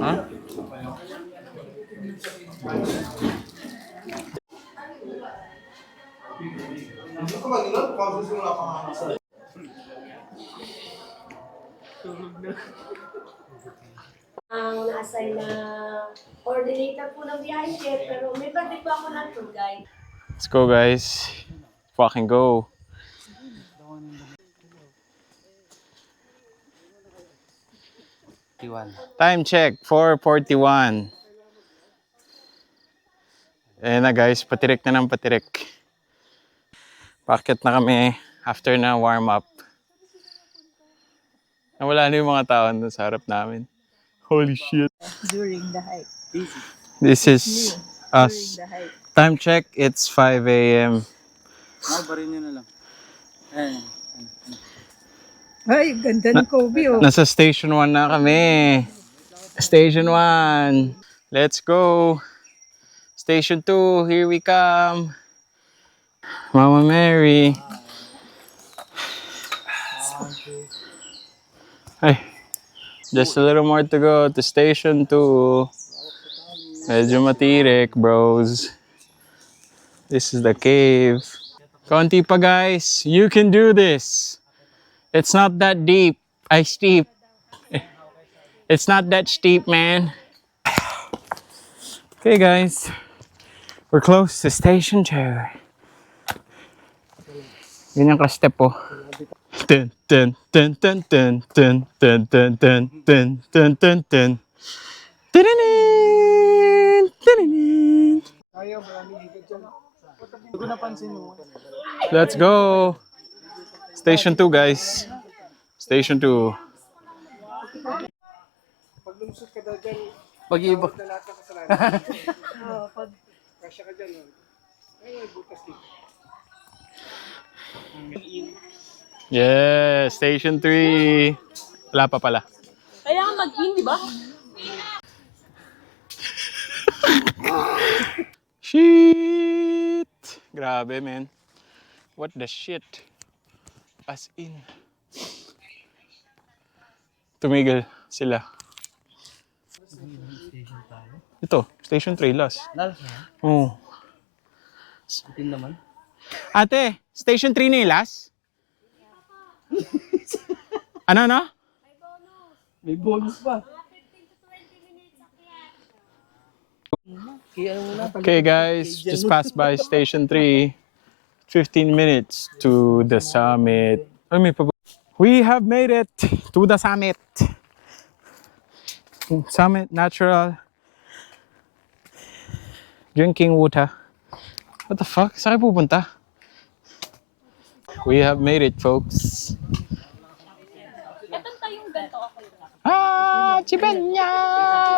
Huh? Hindi ko mag-ilan, pag gusto mo na pangalan. Ang na-assign na coordinator po ng biyahe, pero may birthday po ako ng tour guide. Let's go, guys. Fucking go. Time check, 4:41. Ayan na guys, patirik na ng patirik. Packet na kami after na warm up. Nawala na yung mga tao doon sa harap namin. Holy shit. During the hike. This is us. During the hike. Time check, it's 5 a.m. Barin nyo na lang. Ay, ganda ng Kobe, oh. Nasa station 1 na kami. Station 1. Let's go. Station 2, here we come. Mama Mary. Ay, just a little more to go to Station 2. Medyo matirik, bros. This is the cave. Konti pa, guys. You can do this. It's not that deep. Ay, steep. It's not that steep, man. Okay, guys. We're close to Station 2. Ganyan ka step, oh. Dun, dun, dun, dun, dun, dun, dun, dun, dun, dun, dun, dun, dun. Tadadin! Tadadin! Let's go! Station 2, guys. Station 2. Pag lumusot ka daw dyan, Pag-iba. lalata ka sa lahat. Kasya ka dyan. Ay, butas dito. Yeah, Station 3. Wala pa pala. Kaya ka mag-in, di ba? Shit! Grabe, man. What the shit? As in. Tumigil sila. Ito, Station 3 last. Lalo Oh. Itim naman. Ate, Station 3 na yung last? Ano? May bonus pa. Kaya muna. Okay, guys, just passed by Station 3. 15 minutes to the summit. We have made it to the summit. Summit Natural Drinking Water. What the fuck? Saan kayo pupunta? We have made it, folks. Ah, Chibenya,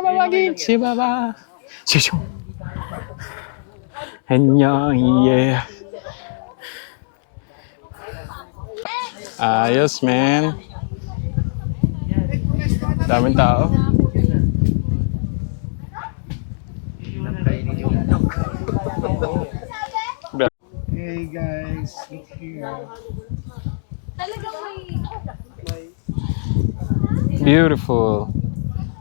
babagin si baba. Sisyo. Henya, yeah. Ayos, man. Daming tao. Hey guys, look here. Beautiful.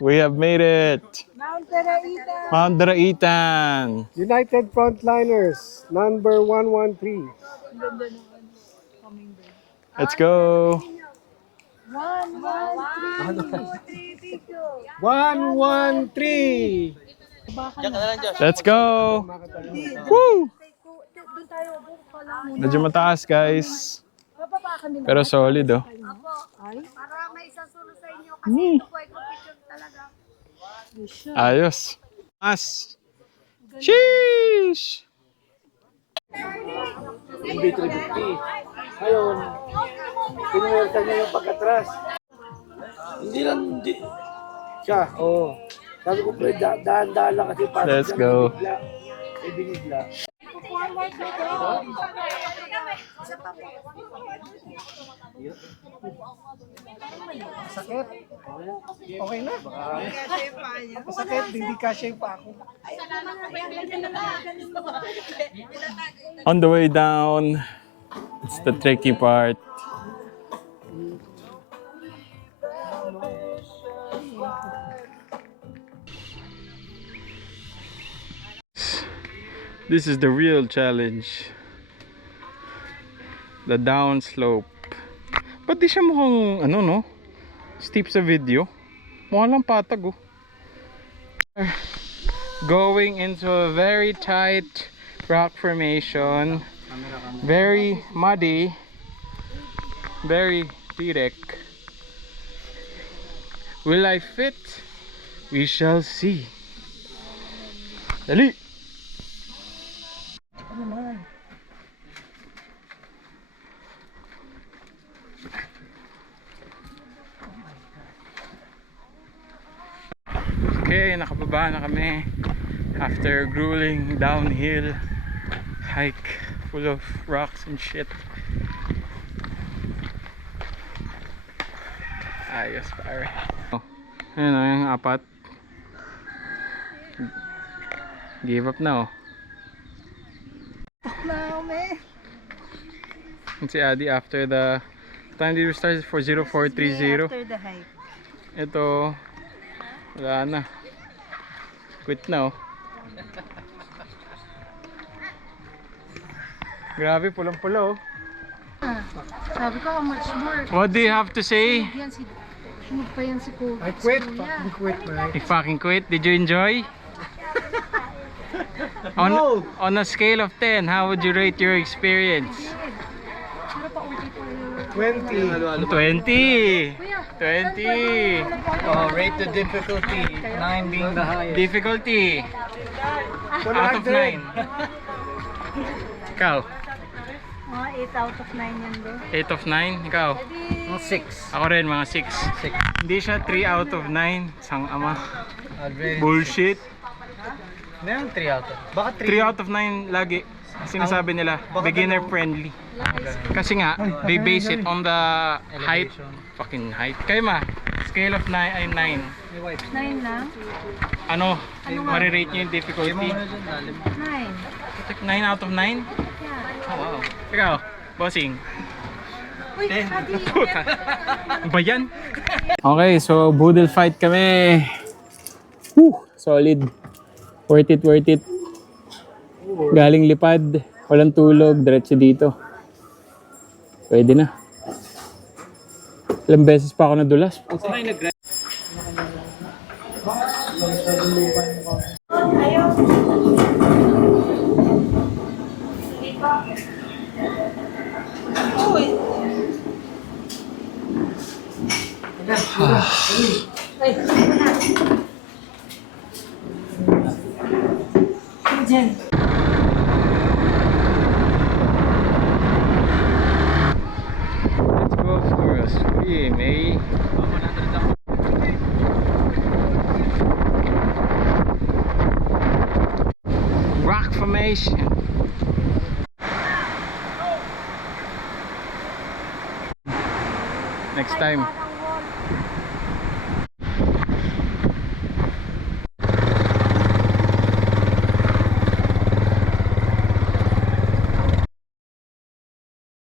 We have made it. Mount Terraita. Mount Daraitan. United Frontliners, number 113. Let's go. 113! Let's go. Woo! Medyo mataas, guys. Pero solid, oh. Para may isasulo sa inyo kasi ito po ay competition talaga. Ayos. Mas. Sheesh! Hindi 350. Ngayon, pinuwerta niya yung pagkatras. Hindi lang, hindi. Siya, oo. Sabi ko, pre, dahan-dahan lang kasi parang Let's go. May binigla. Sakit? Okay na? Sakit, hindi kasya yung pa ako. On the way down, it's the tricky part. This is the real challenge. The down slope. Ba't di siya mukhang ano no? Steep sa video. Mukha lang patag oh. Going into a very tight rock formation. Very muddy. Very direct. Will I fit? We shall see. Dali! Okay, nakababa na kami after grueling downhill hike full of rocks and shit. Ayos pare. Oh, ayun na yung apat. Give up na oh. And si Adi after the time did we start for 0430. After the hike. Ito wala na. Quit na oh. Grabe pulang-pula oh. Sabi ko, how much more? What do you have to say? Yan si... Sunod pa yan si Kobe. I quit. Fucking quit, man. You fucking quit? Did you enjoy? On a scale of 10, how would you rate your experience? Pero pa ulit pa yun. 20. 20! 20! Oh, rate the difficulty. 9 being the highest. Difficulty! Out of 9. Ikaw? Mga 8 out of 9 yan do. 8 of 9? Ikaw? 6. Ako rin, mga 6. Hindi siya 3 out of 9. Sang ama. Very Bullshit. Meron 3 out of. Baka 3 out of 9 lagi. Sinasabi nila, beginner friendly. Kasi nga, they base it on the height. Fucking height. Kayo ma, scale of 9 ay 9. 9 lang? Ano, marirate nyo yung difficulty? 9. 9 out of 9? Oh, wow. Ikaw, bossing. Uy, Adi! Ba yan? Okay, so boodle fight kami. Woo, solid. Worth it, worth it. Galing lipad, walang tulog, diretso dito. Pwede na. Ilang beses pa ako nadulas. Let's go for a swim, eh? Rock formation. Next time.